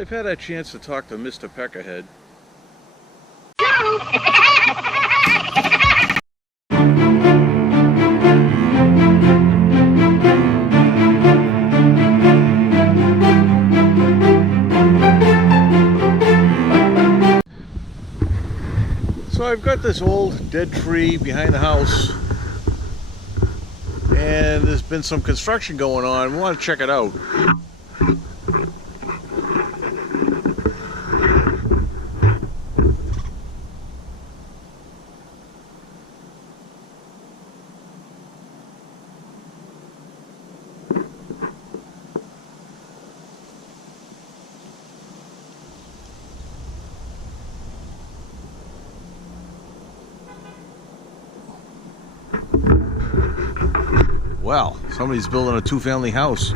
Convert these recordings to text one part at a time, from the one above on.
I've had a chance to talk to Mr. Peckerhead. So I've got this old dead tree behind the house, and there's been some construction going on. We want to check it out. Wow, somebody's building a two-family house.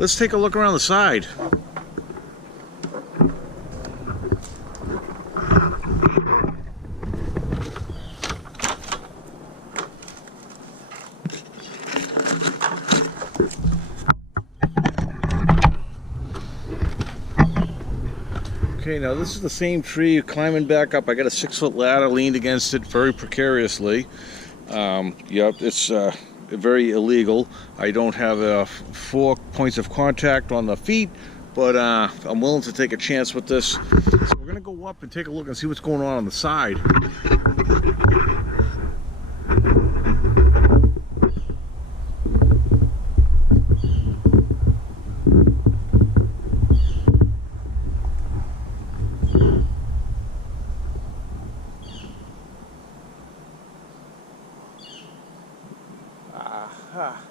Let's take a look around the side. Okay, now this is the same tree. Climbing back up, I got a 6-foot ladder leaned against it very precariously. Yep, it's very illegal. I don't have 4 points of contact on the feet, but I'm willing to take a chance with this. So we're gonna go up and take a look and see what's going on the side. Aha.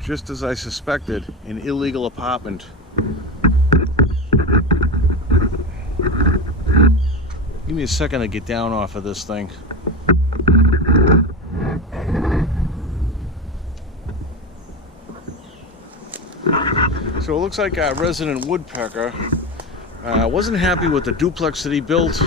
Just as I suspected, an illegal apartment. Give me a second to get down off of this thing. So it looks like a resident woodpecker wasn't happy with the duplex that he built.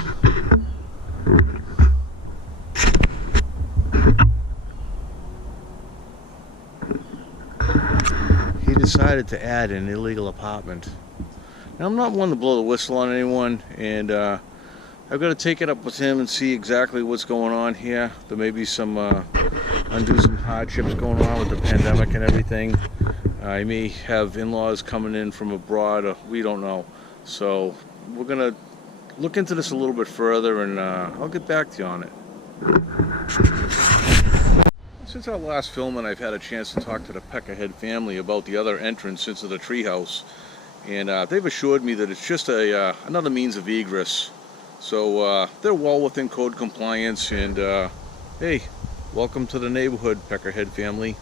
He decided to add an illegal apartment. Now, I'm not one to blow the whistle on anyone, and I've got to take it up with him and see exactly what's going on here. There may be some undo some hardships going on with the pandemic and everything. I may have in-laws coming in from abroad, or we don't know. So we're gonna look into this a little bit further, and I'll get back to you on it. Since our last filming, I've had a chance to talk to the Peckerhead family about the other entrance into the treehouse, and they've assured me that it's just another means of egress. So they're well within code compliance, and hey, welcome to the neighborhood, Peckerhead family.